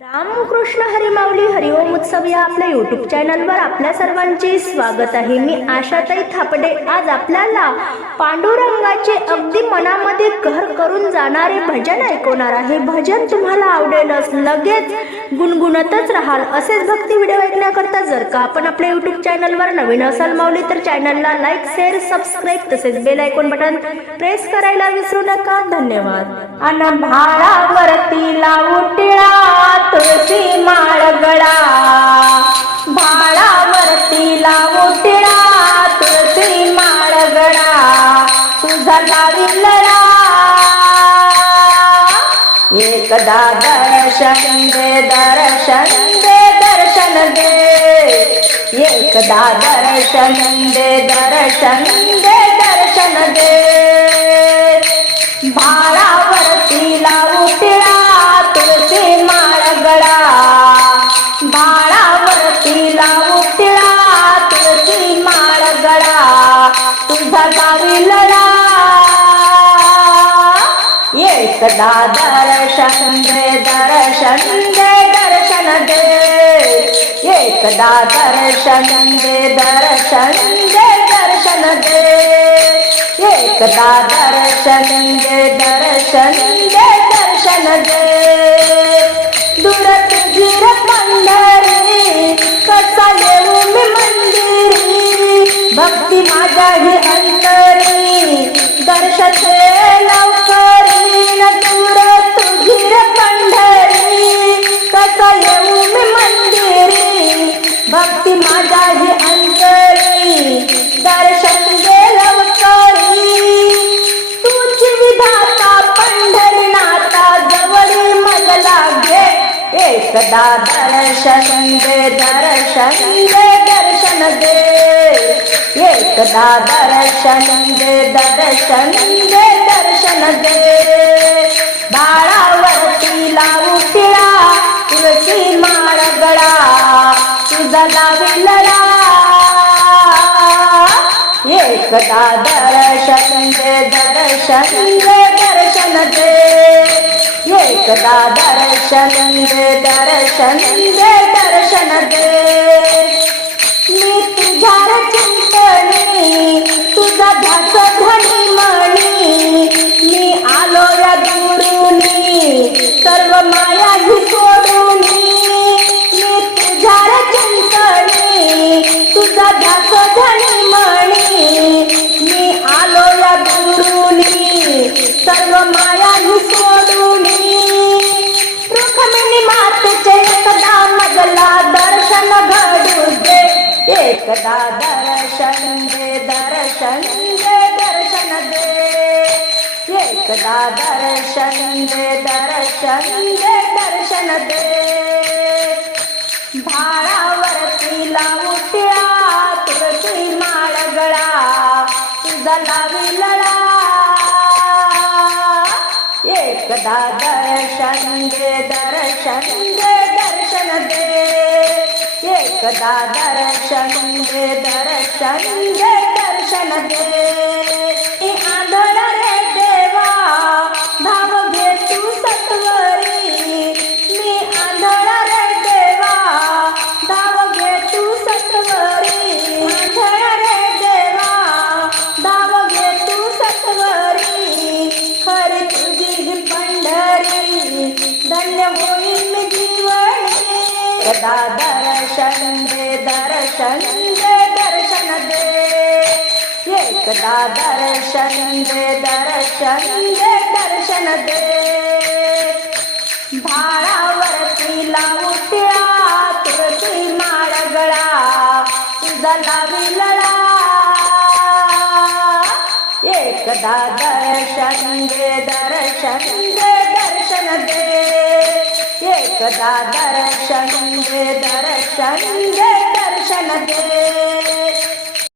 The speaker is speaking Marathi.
रामकृष्ण हरिमावली हरिओम उत्सव या आपल्या युट्यूब चॅनलवर आपल्या सर्वांचे स्वागत आहे. मी आशाताई थापडे. आज आपल्याला पांडुरंगाचे अगदी मनामध्ये घर करून जाणारे भजन ऐकवणार आहे. भजन तुम्हाला आवडेलच. लगेच गुणगुणतच राहाल. असेच भक्ती व्हिडिओ ऐकण्याकरता जर का आपण आपल्या युट्यूब चॅनलवर नवीन असाल माऊली तर चॅनलला लाईक शेअर सबस्क्राईब तसेच बेल ऐकून बटन प्रेस करायला विसरू नका. धन्यवाद. अन भाळावरती लावू टिळा तुळशी माळ गळा. भाळावरती लावू टिळा तुळशी माळ गळा. तुझा लावी लळा. एकदा दर्शन दे दर्शन दे दर्शन दे. एकदा दर्शन दे दर्शन दे दर्शन दे. एकदा दर्शन दे दर्शन दे दर्शन दे एकदा दर्शन दे दर्शन दे दर्शन दे एकदा दर्शन दे दर्शन दे दर्शन दे दुरत गिर पंढरी कसा येऊ मी मंदिरी भक्ती एकदा दर्शन दे दर्शन दे दर्शन दे. एकदा दर्शन दे दर्शन दे दर्शन दे बाळावरती लावू पिळा तुळशी माळ गळा तुझा लावी लढा एकदा दर्शन दे दर्शन दे दर्शन दे एकदा दर्शन दे दर्शन दे दर्शन दे. मी तुझ्यावर चिंतनी तुझा ध्यास धनी मणी मी आलो या गुरुनी सर्व माया ही सोडून. मी तुझ्यावर चिंतनी तुझा ध्यास धनी मणी मी दर्शन दे दर्शन दे. एकदा दर्शन दे दर्शन दे दर्शन दे. भाळावरती लावू टिळा तुळशी माळ गळा तुझा लावी लढा एकदा दर्शन दे दर्शन दे दर्शन दे. एकदा दर्शन दे दर्शन दे. दर्शन दे दे दर्शन दे दर्शन दे. एकदा दर्शन दे दर्शन दे दर्शन दे एकदा दर्शन एकदा दर्शन दे एकदा तुझी एकदा दर्शन दे दर्शन दे दर्शन दे एकदा दर्शन दे दर्शन दे भाळावरती तुळशी माळ गळा तुझा लावी लढा एकदा दर्शन दे दर्शन दे दर्शन दे एकदा दर्शन दे दर्शन दे दर्शन दे